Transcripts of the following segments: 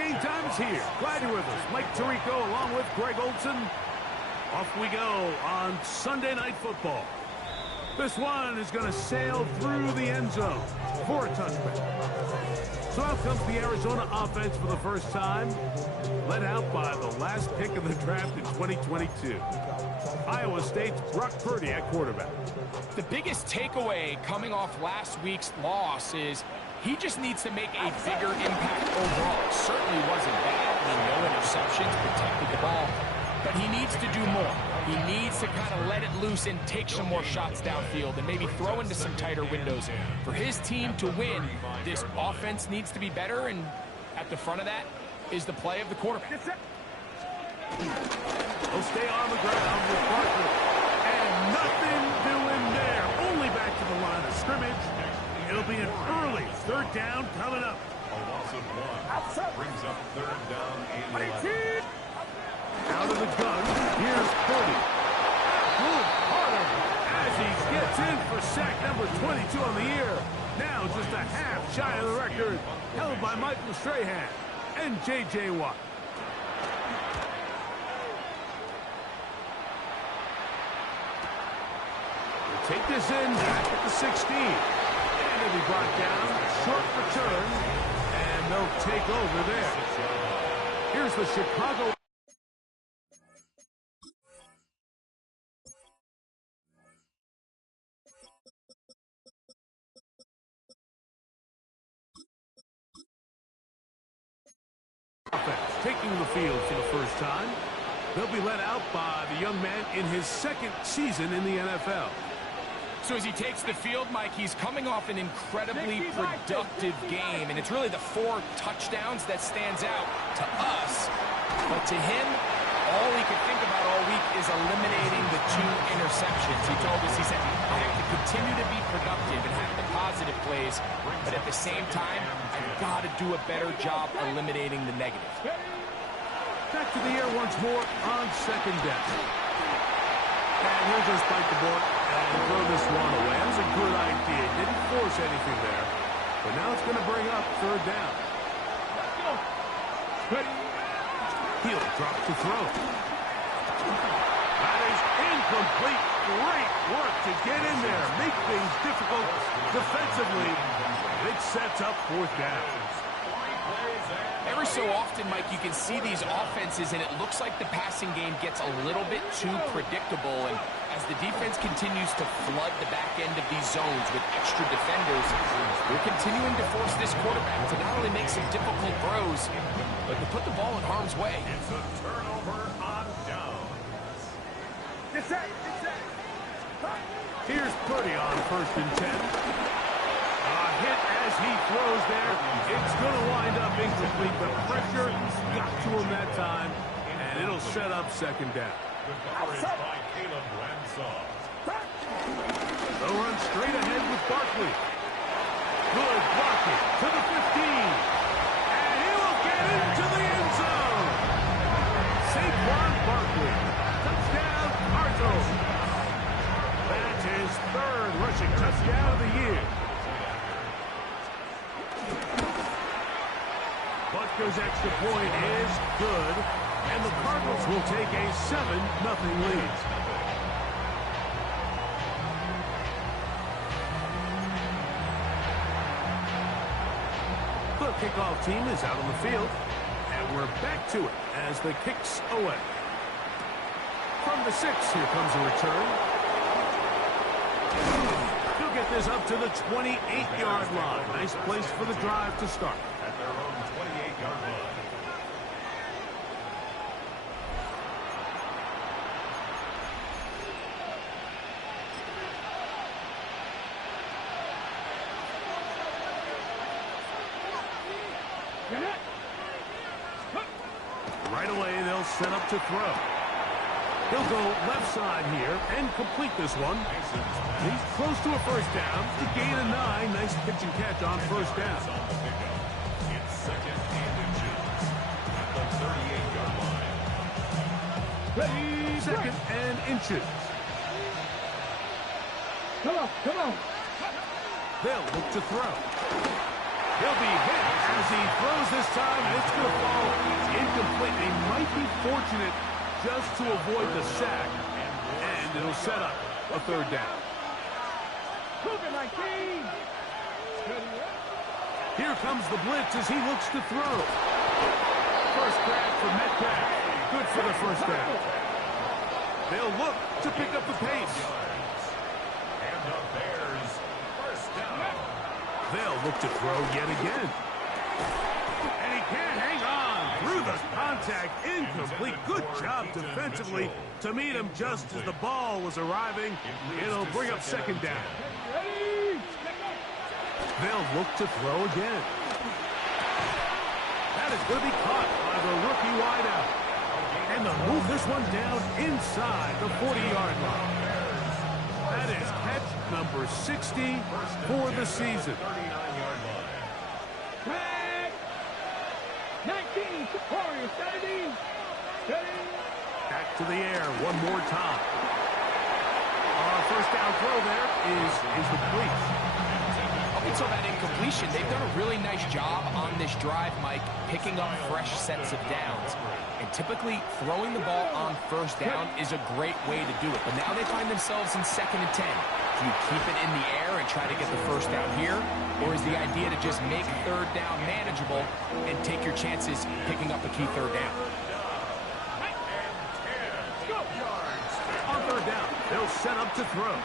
Game time is here. Glad you're with us. Mike Tirico along with Greg Olson. Off we go on Sunday Night Football. This one is going to sail through the end zone for a touchback. So out comes the Arizona offense for the first time, led out by the last pick of the draft in 2022. Iowa State's Brock Purdy at quarterback. The biggest takeaway coming off last week's loss is he just needs to make a bigger impact overall. It certainly wasn't bad. I mean, no interceptions, protected the ball. But he needs to do more. He needs to kind of let it loose and take some more shots downfield and maybe throw into some tighter windows. For his team to win, this offense needs to be better, and at the front of that is the play of the quarterback. He'll stay on the ground with Barkley. And nothing doing there. Only back to the line of scrimmage. It'll be an early third down coming up. A loss of 1 brings up third down and 11. Out of the gun, here's Purdy. Good harder as he gets in for sack number 22 on the year. Now just a half shy of the record, held by Michael Strahan and J.J. Watt. We'll take this in back at the 16. And it'll be brought down, short return, and they'll take over there. Here's the Chicago. Taking the field for the first time. They'll be led out by the young man in his second season in the NFL. So as he takes the field, Mike, he's coming off an incredibly productive game, and it's really the 4 touchdowns that stands out to us. But to him, all he could think about all week is eliminating the 2 interceptions. He told us, he said, I have to continue to be productive and have the positive plays, but at the same time, I've got to do a better job eliminating the negative. Back to the air once more on second down. And he'll just bite the bullet and throw this one away. That was a good idea. Didn't force anything there. But now it's going to bring up third down. He'll drop to throw. That is incomplete. Great work to get in there. Make things difficult defensively. It sets up fourth down. Every so often, Mike, you can see these offenses, and it looks like the passing game gets a little bit too predictable. And as the defense continues to flood the back end of these zones with extra defenders, they're continuing to force this quarterback to not only make some difficult throws, but to put the ball in harm's way. It's a turnover on downs. Here's Purdy on 1st and 10. A hit as he throws there. It's going to wind up incomplete. The pressure got to him that time, and it'll set up second down. The coverage by Caleb Ransom. They'll run straight ahead with Barkley. Good blocking to the 15. And he will get into the end zone. Saquon Barkley. Touchdown, Cardinals. That's his 3rd rushing touchdown of the year. Butker's extra point is good, and the Cardinals will take a 7-0 lead. The kickoff team is out on the field, and we're back to it as the kicks away. From the 6, here comes a return. He'll get this up to the 28-yard line. Nice place for the drive to start. At their own 28-yard line. Right away, they'll set up to throw. He'll go left side here and complete this one. He's close to a first down. The gain of 9. Nice pitch and catch on first down. It's 2nd and inches at the 38-yard line. 2nd and inches. Come on. They'll look to throw. He'll be hit as he throws this time, and it's going to fall incomplete. They might be fortunate just to avoid the sack, and it'll set up a third down. Here comes the blitz as he looks to throw. First grab for Metcalf. Good for the first down. They'll look to pick up the pace. And the Bears first down. They'll look to throw yet again. And he can't hang on through the contact. Incomplete. Good job defensively to meet him just as the ball was arriving. It'll bring up second down. They'll look to throw again. That is going to be caught by the rookie wideout. And they'll move this one down inside the 40-yard line. That is catch number 60 for the season. 19, Warriors, 17. Back to the air one more time. Our first down throw there is complete. Up until that incompletion, they've done a really nice job on this drive, Mike, picking up fresh sets of downs. And typically, throwing the ball on first down is a great way to do it. But now they find themselves in 2nd and 10. Do you keep it in the air and try to get the first down here? Or is the idea to just make third down manageable and take your chances picking up a key third down? On third down, they'll set up to throw.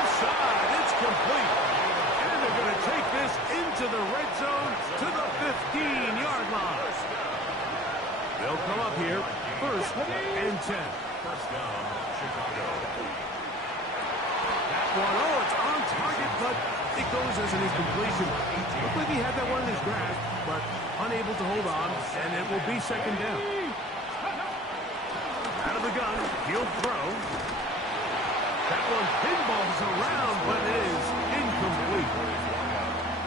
Inside, it's complete. And they're going to take this into the red zone to the 15-yard line. They'll come up here, 1st and 10. First down, Chicago. That one, it's on target, but it goes as an incompletion. Looked like he had that one in his grasp, but unable to hold on, and it will be second down. Out of the gun, he'll throw. That one pinballs around, but is incomplete.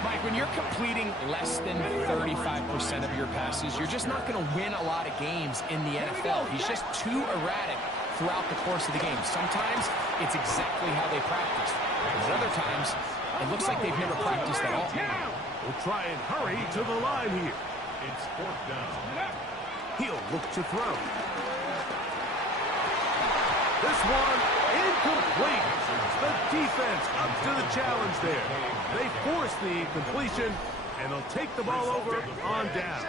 Mike, when you're completing less than 35% of your passes, you're just not going to win a lot of games in the NFL. He's just too erratic throughout the course of the game. Sometimes it's exactly how they practice. But other times, it looks like they've never practiced at all. We'll try and hurry to the line here. It's 4th down. He'll look to throw. This one, incomplete. The defense up to the challenge there. They force the incompletion, and they'll take the ball over on down.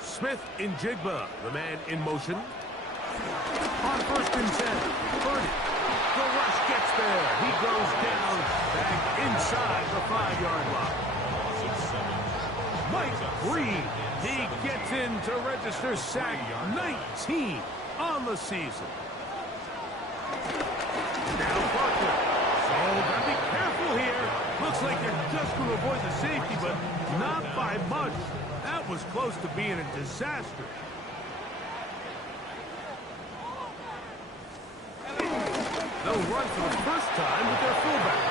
Smith in Jigba, the man in motion. On 1st and 10, Purdy. The rush gets there. He goes down back inside the 5-yard line. Mike Green, he gets in to register sack 19 on the season. Now Parker. Oh, gotta be careful here. Looks like they're just going to avoid the safety, but not by much. That was close to being a disaster. They'll run for the first time with their fullback.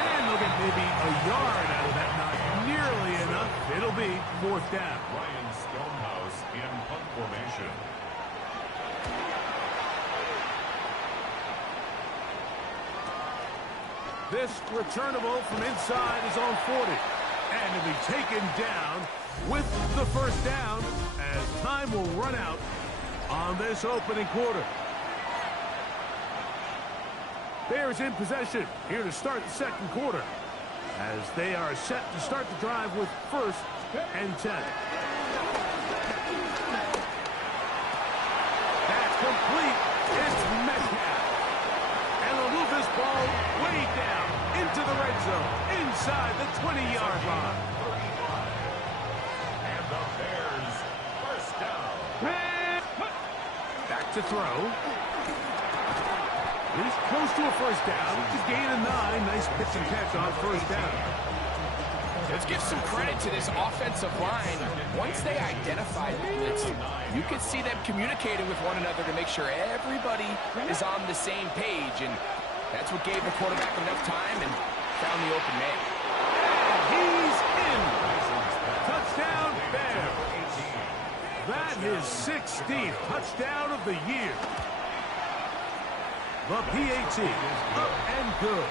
And they'll get maybe a yard out of that. Not nearly enough. It'll be 4th down. Ryan Stonehouse in punt formation. This returnable from inside is on 40. And it'll be taken down with the first down as time will run out on this opening quarter. Bears in possession here to start the second quarter as they are set to start the drive with 1st and 10. That's complete. It's Metcalf. And they'll move this ball way down into the red zone inside the 20-yard line. And the Bears first down. Back to throw. He's close to a first down. Just gain of 9. Nice pitch and catch on first down. Let's give some credit to this offensive line. Once they identified the blitz, you could see them communicating with one another to make sure everybody is on the same page. And that's what gave the quarterback enough time and found the open man. He's in. Touchdown, Bears. That is 16th touchdown of the year. The PAT, up and good.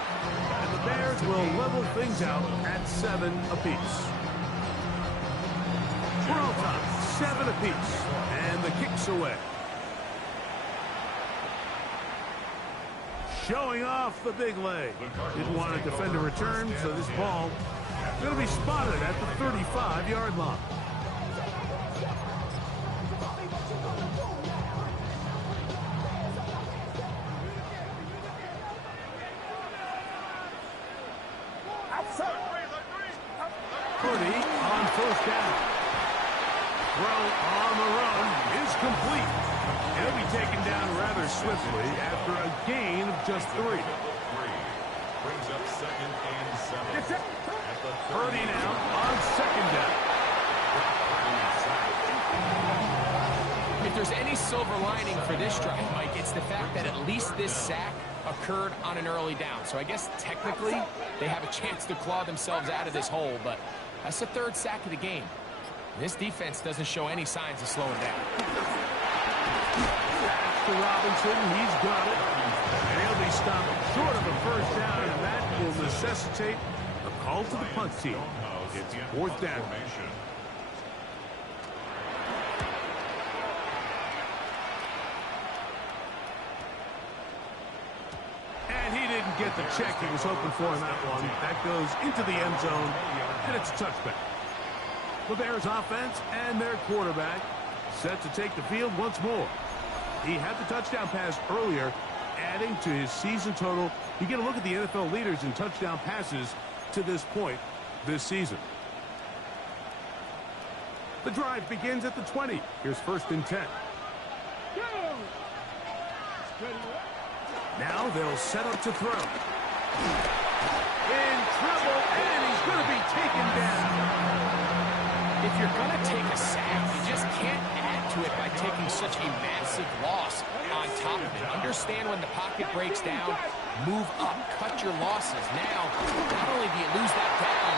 And the Bears will level things out at 7 apiece. We're all tied, 7 apiece. And the kick's away. Showing off the big leg. Didn't want to defend a return, so this ball is going to be spotted at the 35-yard line. Purdy on first down. Throw on the run is complete. He'll be taken down rather swiftly after a gain of just 3. Brings up 2nd and 7. Purdy now on 2nd down. If there's any silver lining for this drive, Mike, it's the fact that at least this sack occurred on an early down. So I guess technically they have a chance to claw themselves out of this hole, but that's the 3rd sack of the game. This defense doesn't show any signs of slowing down. To Robinson, he's got it. And he'll be stopped short of a first down, and that will necessitate a call to the punt team. It's 4th down. And he didn't get the check he was hoping for in that one. That goes into the end zone, and it's a touchback. The Bears offense and their quarterback set to take the field once more. He had the touchdown pass earlier, adding to his season total. You get a look at the NFL leaders in touchdown passes to this point this season. The drive begins at the 20. Here's 1st and 10. Now they'll set up to throw. In trouble, and he's going to be taken down. If you're going to take a sack, you just can't add to it by taking such a massive loss on top of it. Understand when the pocket breaks down, move up, cut your losses. Now, not only do you lose that down,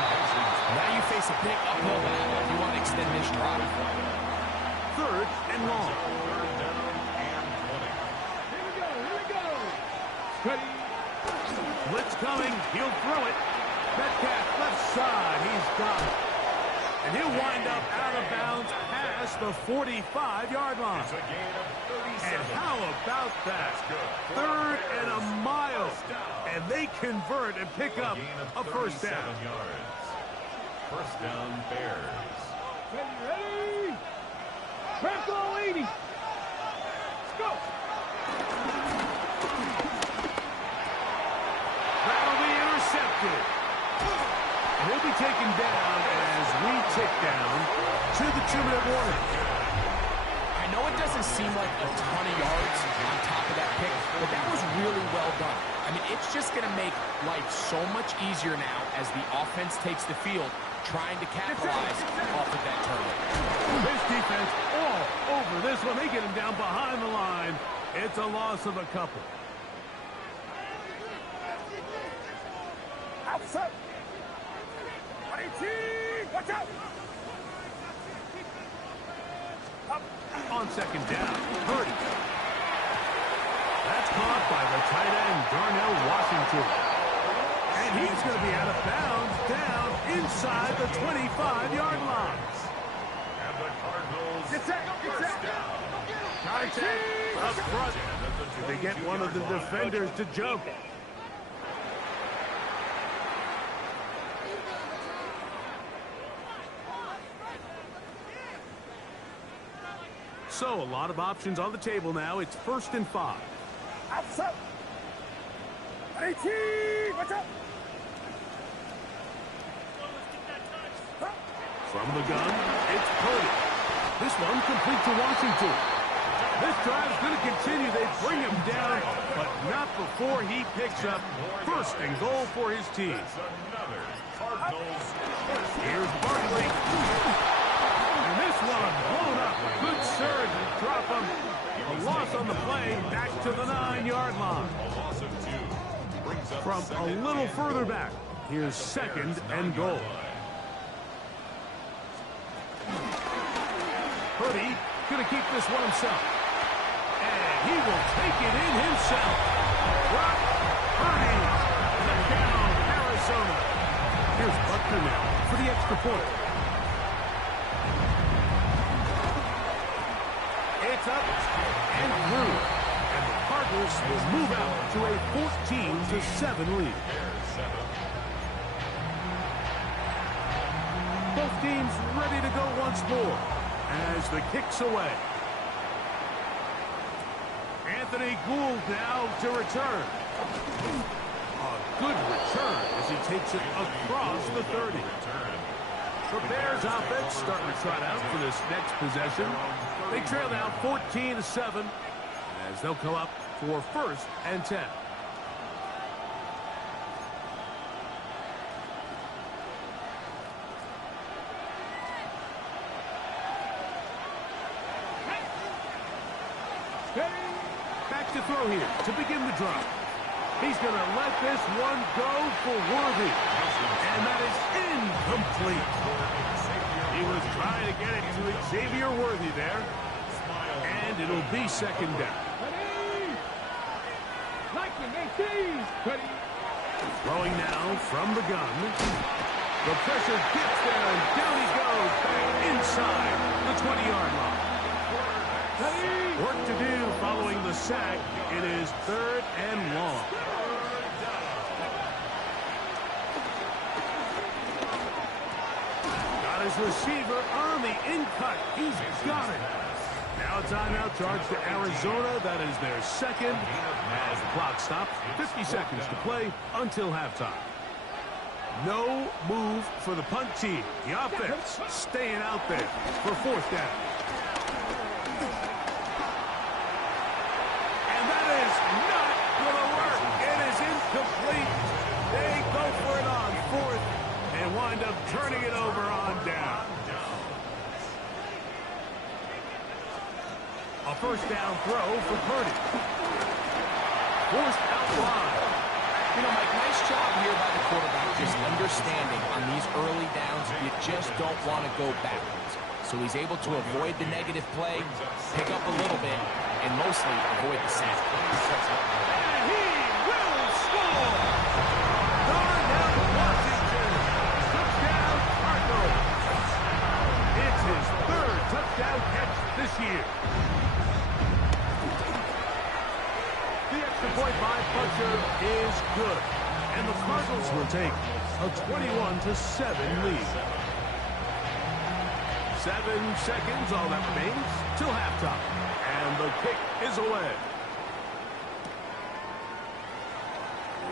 now you face a big uphill battle if you want to extend this drive. 3rd and long. Blitz coming, he'll throw it. Metcalf left side, he's got it. And he'll wind up out of bounds past the 45-yard line. And how about that? 3rd and a mile. And they convert and pick up a first down. 1st down, Bears. Ready? Franco 80. Let's go. That'll be intercepted. And he'll be taken down as we tick down to the 2-minute warning. I know it doesn't seem like a ton of yards on top of that pick, but that was really well done. I mean, it's just going to make life so much easier now as the offense takes the field, trying to capitalize off of that turnover. This defense all over this one. They get him down behind the line. It's a loss of a couple. Outside. Watch out. On 2nd down, Purdy. That's caught by the tight end, Darnell Washington. And he's going to be out of bounds down inside the 25-yard line. And the Cardinals Get down. Contact up front. Did they get one of the defenders to jump? So, a lot of options on the table now. It's 1st and 5. Outside. 18. Watch out. From the gun, it's Purdy. This one complete to Washington. This drive is going to continue. They bring him down, but not before he picks up 1st and goal for his team. Here's Barkley. And this one blown up. Good surge and drop him. A loss on the play back to the 9-yard line. From a little further back, here's 2nd and goal. Purdy going to keep this one himself. And He will take it in himself. Brock Purdy. Touchdown, Arizona. Here's Butker now for the extra point. It's up and through. And the Cardinals will move out to a 14-7 lead. Both teams ready to go once more as the kick's away. Anthony Gould now to return. A good return as he takes it across the 30. The Bears offense starting to trot out for this next possession. They trail now 14-7 as they'll come up for 1st and 10. Back to throw here to begin the drive. He's going to let this one go for Worthy. And that is incomplete. He was trying to get it to Xavier Worthy there. And it'll be 2nd down. Throwing now from the gun. The pressure gets there, and down he goes back inside the 20-yard line. Work to do following the sack. It is 3rd and long. Got his receiver on the in-cut. He's got it. Now a timeout charge to Arizona. That is their 2nd. As the clock stops, 50 seconds to play until halftime. No move for the punt team. The offense staying out there for 4th down. And that is not going to work. It is incomplete. They go for it on 4th and wind up turning it over on down. A 1st down throw for Purdy. Forced out wide. You know, Mike, nice job here by the quarterback, just understanding on these early downs, you just don't want to go backwards. So he's able to avoid the negative play, pick up a little bit, and mostly avoid the sack. And he will score! Darnell Washington. Touchdown, Cardinals. It's his 3rd touchdown catch this year. The extra point by Butcher is good. And the Cardinals will take a 21-7 lead. 7 seconds, all that remains, till halftime. And the kick is away.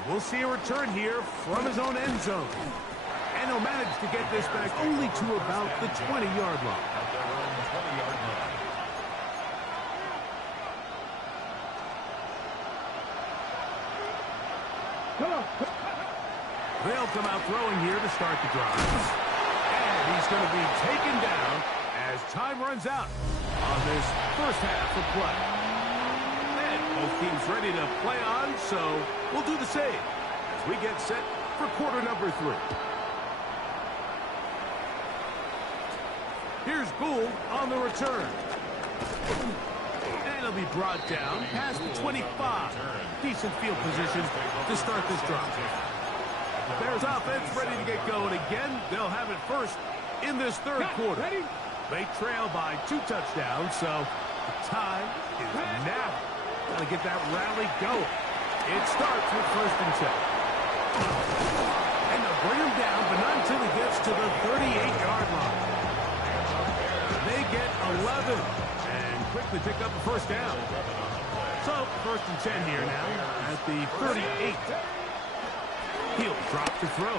We'll see a return here from his own end zone. And he'll manage to get this back only to about the 20-yard line. They'll come out throwing here to start the drive. And he's going to be taken down as time runs out on this 1st half of play. And both teams ready to play on, so we'll do the same as we get set for quarter number 3. Here's Gould on the return. And he'll be brought down past the 25. Decent field position to start this drive. The Bears offense ready to get going again. They'll have it first in this 3rd quarter. They trail by 2 touchdowns, so the time is now. Got to get that rally going. It starts with 1st and 10. And they'll bring him down, but not until he gets to the 38-yard line. They get 11 and quickly pick up a 1st down. So 1st and 10 here now at the 38. He'll drop to throw.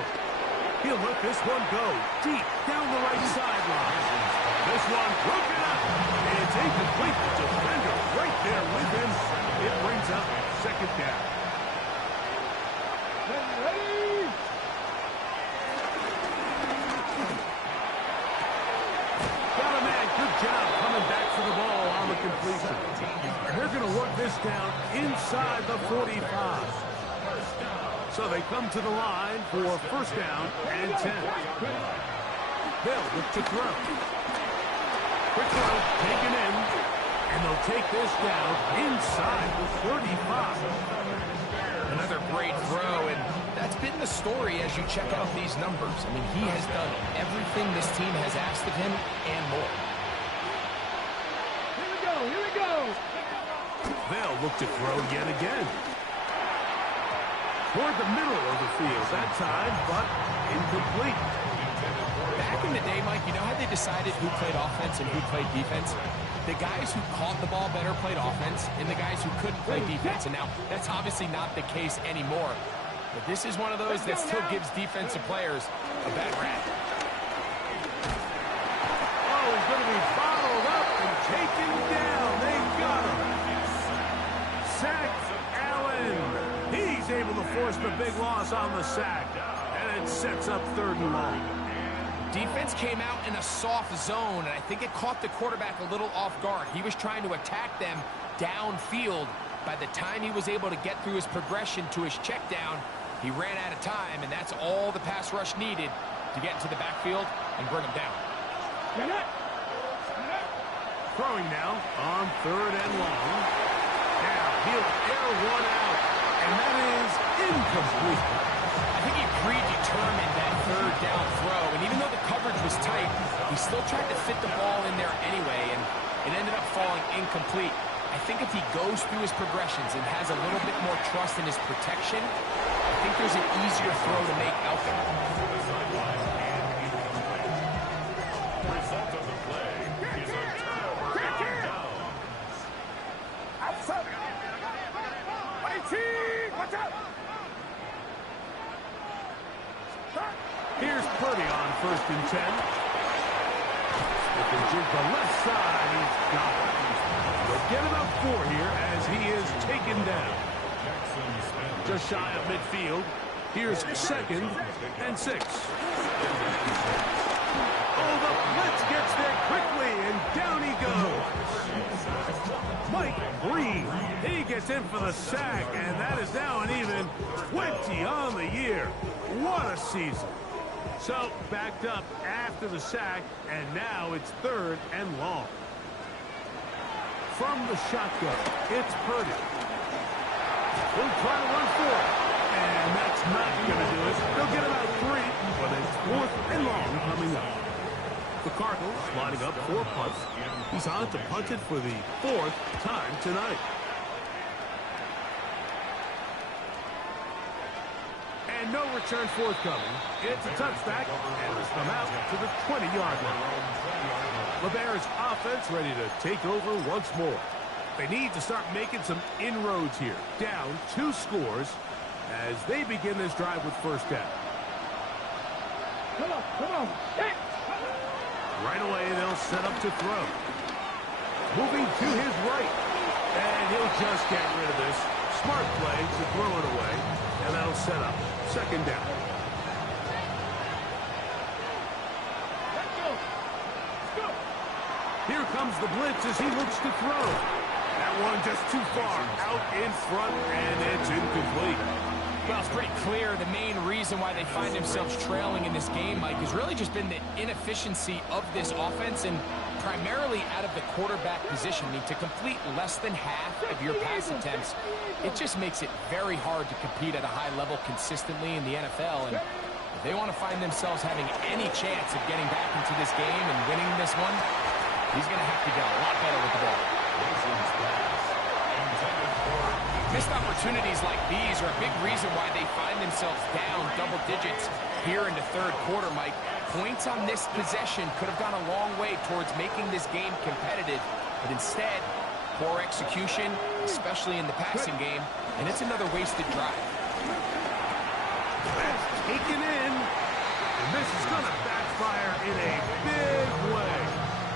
He'll let this one go deep down the right sideline. This one broken up. It's incomplete. The defender right there with him. It brings up 2nd down. Ready? Got a man. Good job coming back for the ball on the completion. And they're going to work this down inside the 45. So they come to the line for 1st down and 10. They'll look to throw. Quick throw, taken in. And they'll take this down inside the 35. Another great throw, and that's been the story as you check out these numbers. I mean, he has done everything this team has asked of him and more. Here we go, here we go. They'll look to throw yet again. Toward the middle of the field that time, but incomplete. Back in the day, Mike, you know how they decided who played offense and who played defense? The guys who caught the ball better played offense, and the guys who couldn't play defense. And now, that's obviously not the case anymore. But this is one of those that still gives defensive players a bad rap. Oh, he's going to be bottled up and taken down. They got him. Sacked Allen. He's able to force the big loss on the sack. And it sets up 3rd and long. Defense came out in a soft zone, and I think it caught the quarterback a little off guard. He was trying to attack them downfield. By the time he was able to get through his progression to his check down, he ran out of time, and that's all the pass rush needed to get into the backfield and bring him down. Throwing now on 3rd and long. Now he'll air one out, and that is incomplete. I think he predetermined that 3rd down throw, and even though the coverage was tight, he still tried to fit the ball in there anyway, and it ended up falling incomplete. I think if he goes through his progressions and has a little bit more trust in his protection, I think there's an easier throw to make out there. Result of the play is a turnover on downs. Outside. 18, watch out. Here's Purdy on 1st and 10. Looking to the left side. He's got it. They'll get about 4 here as he is taken down. Just shy of midfield. Here's 2nd and 6. Oh, the blitz gets there quickly, and down he goes. Mike Green, he gets in for the sack, and that is now an even 20 on the year. What a season. So, backed up after the sack, and now it's 3rd and long. From the shotgun, it's Purdy. He'll try to run for it, and that's not going to do it. They'll get about 3, but it's 4th and long coming up. The Cardinals lining up for punts. He's on to punt it for the 4th time tonight. And no return forthcoming. It's a touchback, and it's come out to the 20-yard line. LeBear's offense ready to take over once more. They need to start making some inroads here. Down 2 scores as they begin this drive with 1st down. Come on. Hey. Right away, they'll set up to throw. Moving to his right. And he'll just get rid of this. Smart play to throw it away. And that'll set up 2nd down. Let's go. Here comes the blitz as he looks to throw. That one just too far out in front, and it's incomplete. Well, it's pretty clear the main reason why they find themselves trailing in this game, Mike, has really just been the inefficiency of this offense and primarily out of the quarterback position. I mean, to complete less than half of your pass attempts, it just makes it very hard to compete at a high level consistently in the NFL. And if they want to find themselves having any chance of getting back into this game and winning this one, he's going to have to get a lot better with the ball. Missed opportunities like these are a big reason why they find themselves down double digits here in the 3rd quarter, Mike. Points on this possession could have gone a long way towards making this game competitive, but instead, poor execution, especially in the passing game, and it's another wasted drive. That's taken in, and this is going to backfire in a big way.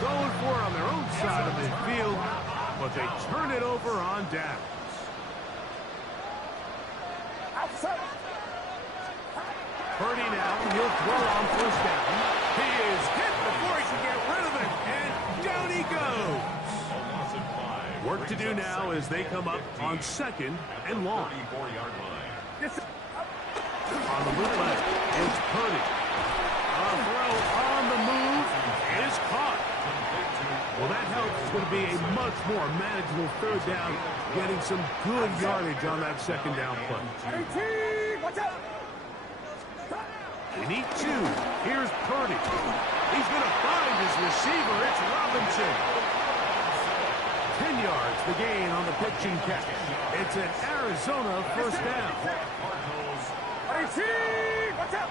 Going for it on their own side of midfield, but they turn it over on downs. Purdy now, he'll throw on 1st down. He is hit before he can get rid of it, and down he goes. Work to do now as they come up on 2nd and long. On the bootleg, it's Purdy. A throw on the move is caught. Well, that helps. It's going to be a much more manageable third down, getting some good yardage on that second down play. Watch out! They need two. Here's Purdy. He's going to find his receiver. It's Robinson. 10 yards, the gain on the pitch and catch. It's an Arizona first down. Watch out!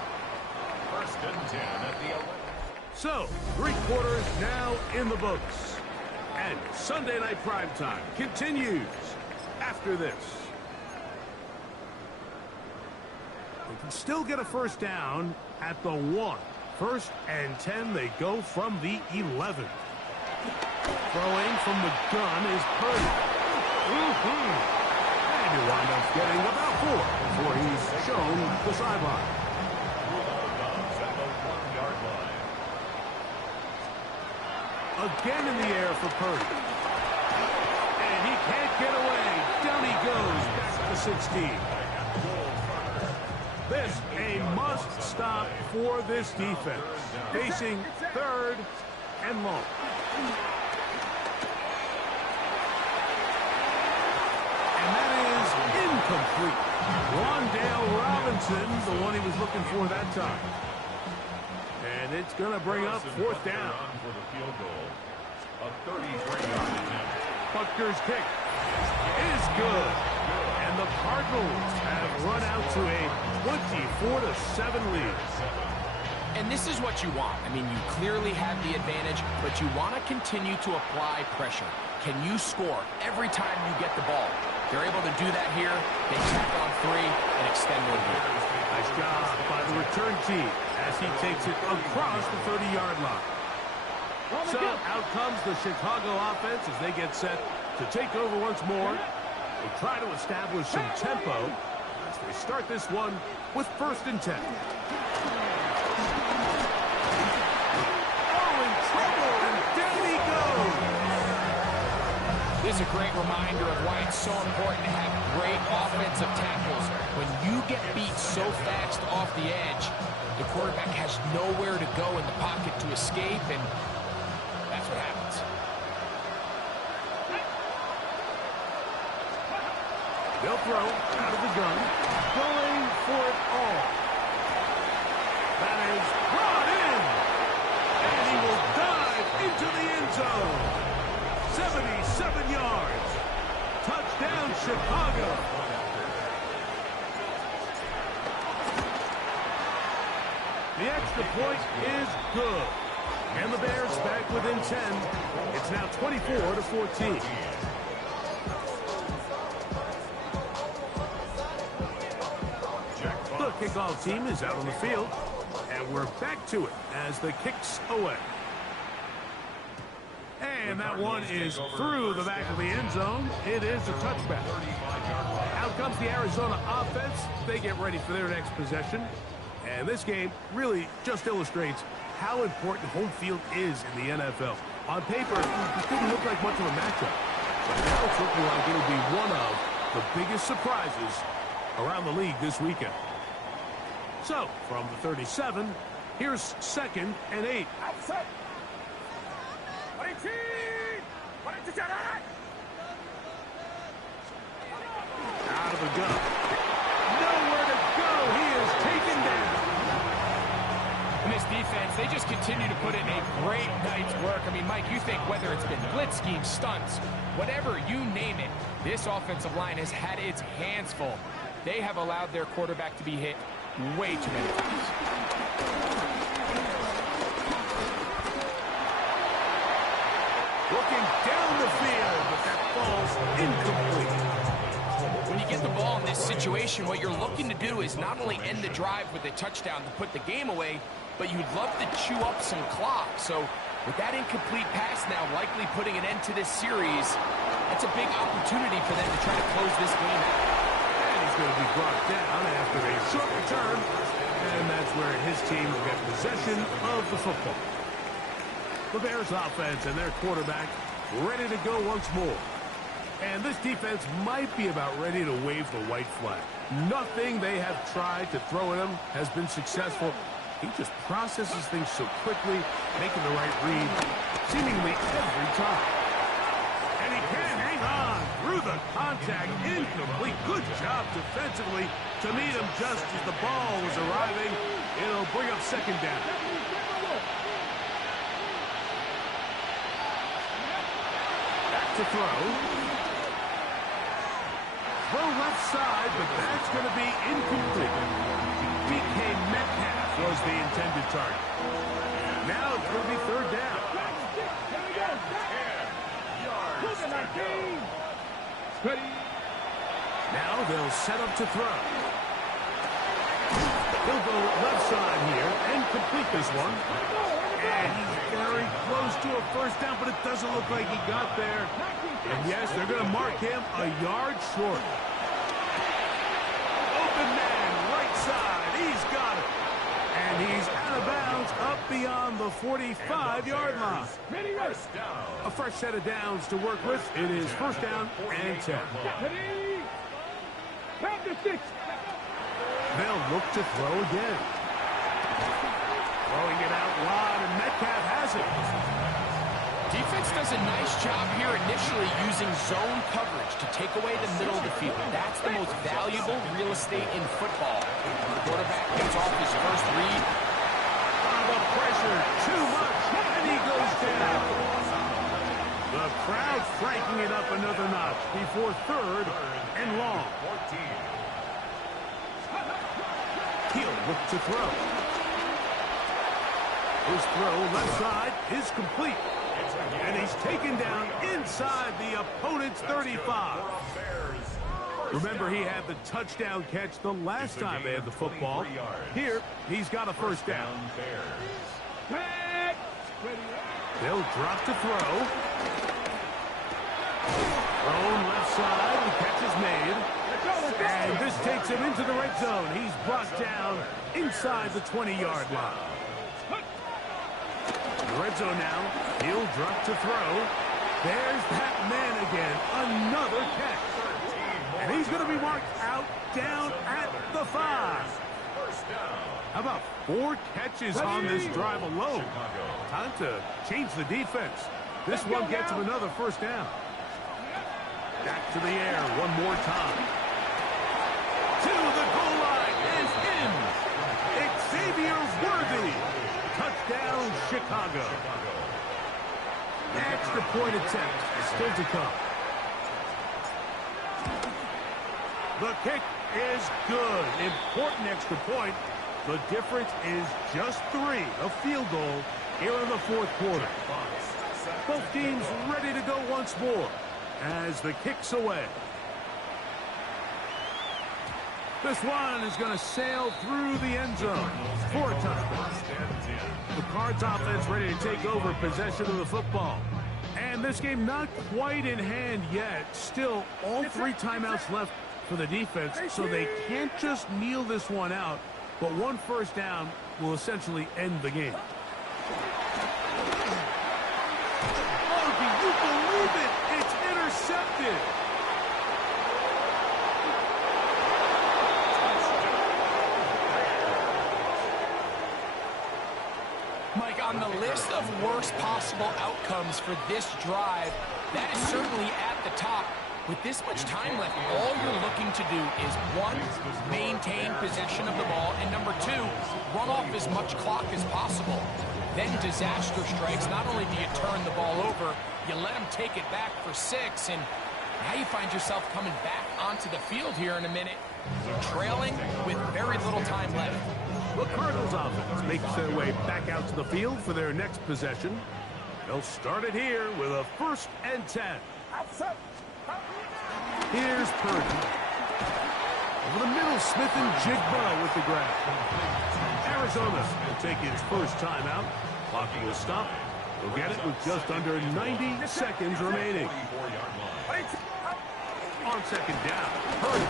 First and 10 at the 11. So, 3 quarters now in the books. And Sunday Night Primetime continues after this. They can still get a first down at the 1. First and 10, they go from the 11. Throwing from the gun is Purdy. And he winds up getting about 4 before he's shown the sideline. At the 1-yard line. Again in the air for Purdy. And he can't get away. Down he goes back to 16. This a must stop for this defense. Facing 3rd and long. And that is incomplete. Rondale Robinson, the one he was looking for that time. And it's going to bring up 4th down. For the field goal. A 33-yard attempt. Butker's kick is good. And the Cardinals have run out to a 24-7 lead. And this is what you want. I mean, you clearly have the advantage, but you want to continue to apply pressure. Can you score every time you get the ball? They're able to do that here. They tack on 3 and extend their lead. Nice job by the return team as he takes it across the 30-yard line. So out comes the Chicago offense as they get set to take over once more. They try to establish some tempo as they start this one with 1st and 10. Oh, in trouble, and down he goes. This is a great reminder of why it's so important to have great offensive tackles. When you get beat so fast off the edge, the quarterback has nowhere to go in the pocket to escape, and that's what happens. They'll throw out of the gun, going for it all. That is brought in, and he will dive into the end zone. 77 yards. Touchdown, Chicago. The extra point is good. And the Bears back within 10. It's now 24-14. The kickoff team is out on the field. And we're back to it as the kick's away. And that one is through the back of the end zone. It is a touchback. Out comes the Arizona offense. They get ready for their next possession. And this game really just illustrates how important home field is in the NFL. On paper, it didn't look like much of a matchup. But now it's looking like it'll be one of the biggest surprises around the league this weekend. So, from the 37, here's 2nd and 8. Outside! Out of the gun. Nowhere to go. He is taken down. And this defense, they just continue to put in a great night's work. I mean, Mike, you think whether it's been blitz schemes, stunts, whatever you name it, this offensive line has had its hands full. They have allowed their quarterback to be hit way too many times. Looking down the field, but that falls incomplete. When you get the ball in this situation, what you're looking to do is not only end the drive with a touchdown to put the game away, but you'd love to chew up some clock. So with that incomplete pass now likely putting an end to this series, that's a big opportunity for them to try to close this game out. And he's going to be brought down after a short return, and that's where his team will get possession of the football. The Bears offense and their quarterback ready to go once more. And this defense might be about ready to wave the white flag. Nothing they have tried to throw at him has been successful. He just processes things so quickly, making the right read seemingly every time. And he can hang on through the contact. Incomplete. Good job defensively to meet him just as the ball was arriving. It'll bring up second down. Back to throw. Throw left side, but that's going to be incomplete. DK Metcalf was the intended target. Now it's going to be third down. Now they'll set up to throw. He'll go left side here and complete this one. And he's very close to a first down, but it doesn't look like he got there. And yes, they're going to mark him a yard short. Open man, right side. He's got it. And he's out of bounds up beyond the 45-yard line. A fresh set of downs to work with. It is first down and 10. They'll look to throw again. Throwing it out wide, and Metcalf has it. Defense does a nice job here initially using zone coverage to take away the middle of the field. That's the most valuable real estate in football. The quarterback gets off his first read. The pressure, too much, and he goes down. The crowd cranking it up another notch before third and long. He'll look to throw. His throw left side is complete. And he's taken down inside the opponent's 35. Remember, he had the touchdown catch the last time they had the football. Here, he's got a first down. They'll drop to throw. Thrown left side, the catch is made. And this takes him into the red zone. He's brought down inside the 20-yard line. The red zone now. He'll drop to throw. There's that man again. Another catch. And he's going to be marked out down at the 5. How about 4 catches on this drive alone? Time to change the defense. This one gets him another first down. Back to the air one more time. To the goal line and in. Xavier Worthy. Touchdown, Chicago. Extra point attempt still to come. The kick is good. Important extra point. The difference is just 3. A field goal here in the fourth quarter. Both teams ready to go once more as the kick's away. This one is going to sail through the end zone for a touchdown. The Cards offense ready to take over possession of the football. And this game not quite in hand yet. Still, all 3 timeouts left for the defense, so they can't just kneel this one out. But one first down will essentially end the game. Oh, do you believe it? It's intercepted. Mike, on the list of worst possible outcomes for this drive, that is certainly at the top. With this much time left, all you're looking to do is, 1, maintain possession of the ball, and number 2, run off as much clock as possible. Then disaster strikes. Not only do you turn the ball over, you let them take it back for 6, and now you find yourself coming back onto the field here in a minute, trailing with very little time left. The Cardinals offense makes their way back out to the field for their next possession. They'll start it here with a 1st and 10. Here's Purdy. Over the middle, Smith and Jigba with the grab. Arizona will take its first timeout. Clock will stop. They'll get it with just under 90 seconds remaining. On second down, Purdy.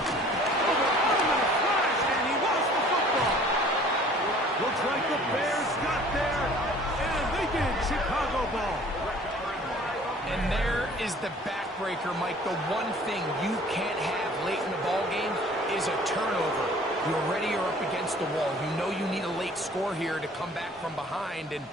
And he lost the football. Looks like the Bears got there, and they did. Chicago ball. And there is the backbreaker, Mike. The one thing you can't have late in the ball game is a turnover. You're ready or up against the wall. You know you need a late score here to come back from behind, and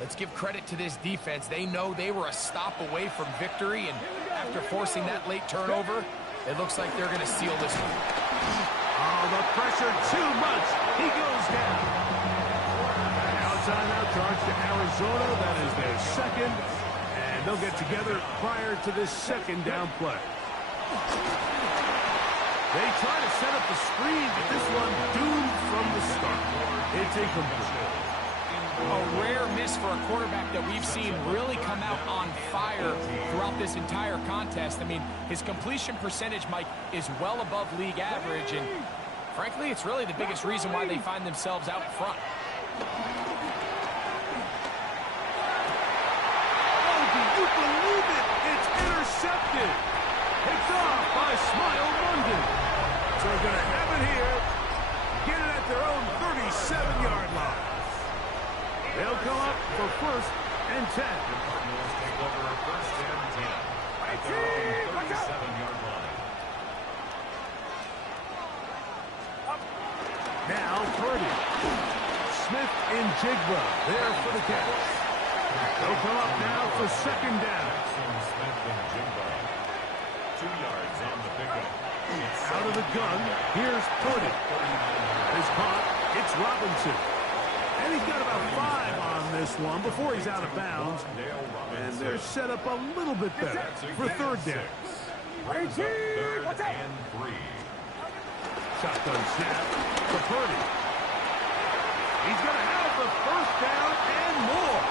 let's give credit to this defense. They know they were a stop away from victory, and after forcing that late turnover, it looks like they're going to seal this one. Oh, the pressure too much. He goes down. Now timeout charge to Arizona. That is their second, and they'll get together prior to this second down play. They try to set up the screen, but this one doomed from the start. It's incomplete. A rare miss for a quarterback that we've seen really come out on fire throughout this entire contest. I mean, his completion percentage, Mike, is well above league average, and frankly, it's really the biggest reason why they find themselves out front. Oh, do you believe it? It's intercepted. Picked off by Smile London. So they're going to have it here. Get it at their own 37-yard line. They'll come up for first and 10. The Cardinals take over first and 10 at their own 37-yard line. Now Purdy. Smith and Jigba there for the catch. They'll come up now for second down. Smith and Jigba. 2 yards on the pickup. Out of the gun, here's Purdy. It's caught. It's Robinson. And he's got about 5 on this one before he's out of bounds. And they're set up a little bit better for third down. Third and 3. Shotgun snap to Purdy. He's going to have the first down and more.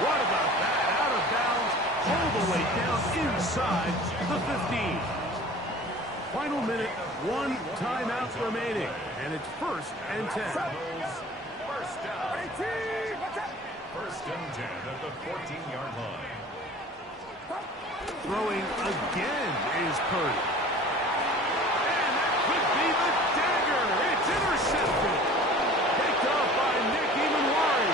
What about that? Out of bounds, all the way down inside the 15. Final minute, 1 timeout remaining. And it's first and 10. First down. First and 10 at the 14-yard line. Throwing again is Purdy. And that could be the dagger. It's intercepted. Picked off by Nick Emanwari.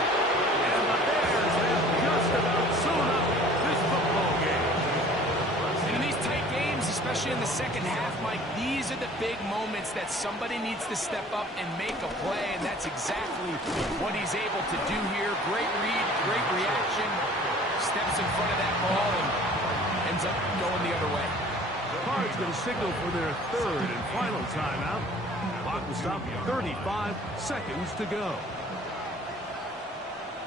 And the Bears have just about sewn up this football game. And in these tight games, especially in the second half, Mike, these are the big moments that somebody needs to step up and make a play, and that's exactly what he's able to do here. Great read, great reaction, steps in front of that ball and ends up going the other way. The Cards going to signal for their third and final timeout. Clock will stop at 35 seconds to go.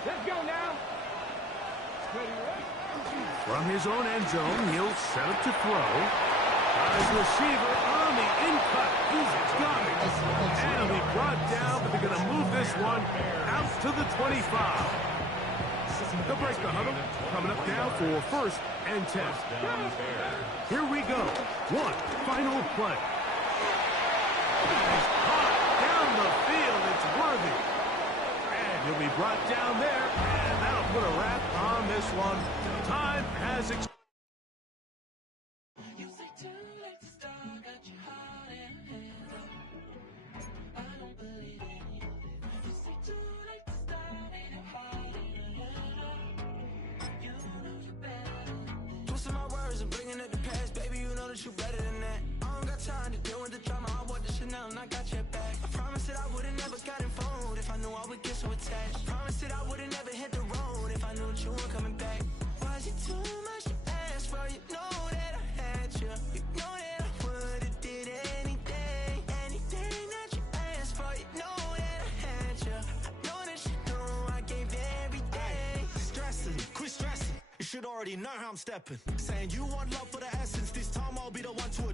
Let's go now. From his own end zone, he'll set up to throw. His receiver on the in-cut. He's got it. And he'll be brought down, but they're going to move this one out to the 25. They'll break the huddle. Coming up now for first and 10. Here we go. One final play. He's caught down the field. It's Worthy. And he'll be brought down there. And that'll put a wrap on this one. Time has expired. Twisting my words and bringing it to pass, baby, you know that you better than that. I don't got time to deal with the drama, I want the Chanel and I got your back. I promised that I would've never gotten phoned if I knew I would get so attached. I promised that I would've never hit the road if I knew that you weren't coming back. Was it too much to ask for? You know that I had you. You know that I would've did anything, anything that you asked for. You know that I had you. I know that you know I gave everything. Stressing, quit stressing. You should already know how I'm stepping. Saying you want love for the essence. This time I'll be the one to